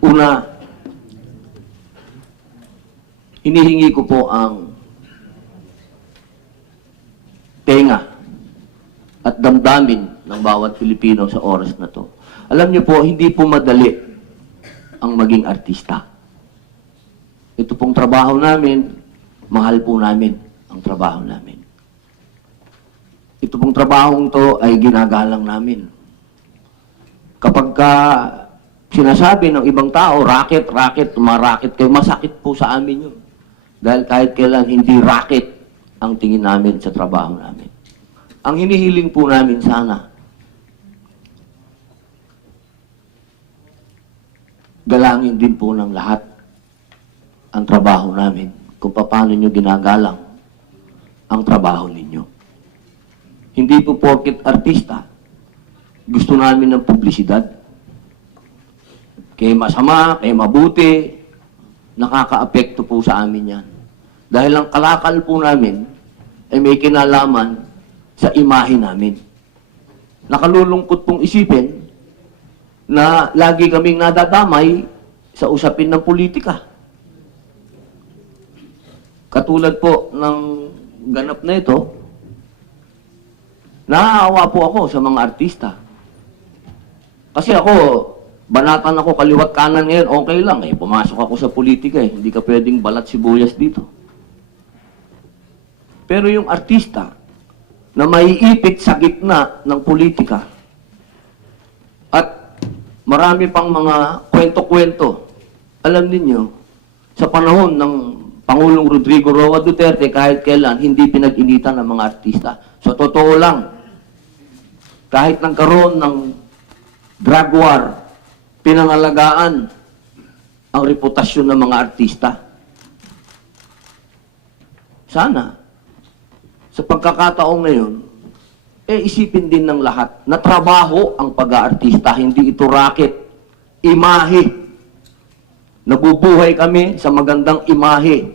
Una, hinihingi ko po ang tenga at damdamin ng bawat Pilipino sa oras na to. Alam niyo po, hindi po madali ang maging artista. Ito pong trabaho namin, mahal po namin ang trabaho namin. Ito pong trabahong to ay ginagalang namin. Kapag sinasabi ng ibang tao, racket, tumaracket kayo, masakit po sa amin yun. Dahil kahit kailan, hindi racket ang tingin namin sa trabaho namin. Ang hinihiling po namin sana, galangin din po ng lahat ang trabaho namin kung paano nyo ginagalang ang trabaho ninyo. Hindi po porket artista, gusto namin ng publisidad. Kaya masama, kaya mabuti, nakaka-apekto po sa amin yan. Dahil ang kalakal po namin ay may kinalaman sa imahe namin. Nakalulungkot pong isipin na lagi kaming nadadamay sa usapin ng politika. Katulad po ng ganap na ito, naaawa po ako sa mga artista. Kasi ako, banatan ako kaliwat kanan ngayon, okay lang eh. Pumasok ako sa politika eh. Hindi ka pwedeng balat sibuyas dito. Pero yung artista na maiipit sa gitna ng politika at marami pang mga kwento-kwento, alam ninyo, sa panahon ng Pangulong Rodrigo Roa Duterte, kahit kailan, hindi pinag-initan ng mga artista. So, totoo lang, kahit nagkaroon ng drug war, pinangalagaan ang reputasyon ng mga artista. Sana, sa pagkakataong ngayon, isipin din ng lahat na trabaho ang pag-aartista, hindi ito racket, imahe. Nabubuhay kami sa magandang imahe.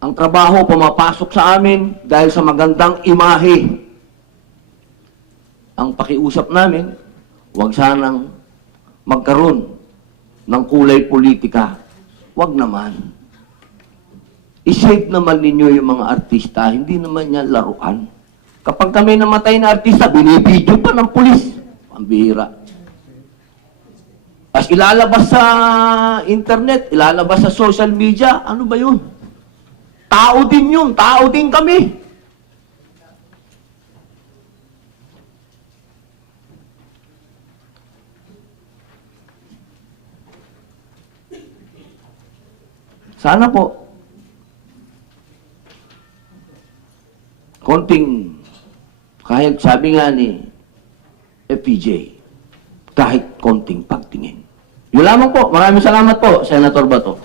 Ang trabaho pumapasok sa amin dahil sa magandang imahe. Ang pakiusap namin, huwag sanang magkaroon ng kulay politika. Huwag naman. I-save naman ninyo yung mga artista, hindi naman yan laruan. Kapag kami namatay na artista, binibidyo pa ng pulis. Pambihira. As ilalabas sa internet, ilalabas sa social media, ano ba yun? Tao din yun, tao din kami. Sana po, konting, kahit sabi nga ni FPJ, kahit konting pagtingin. Yun lamang po. Maraming salamat po, Senator Bato.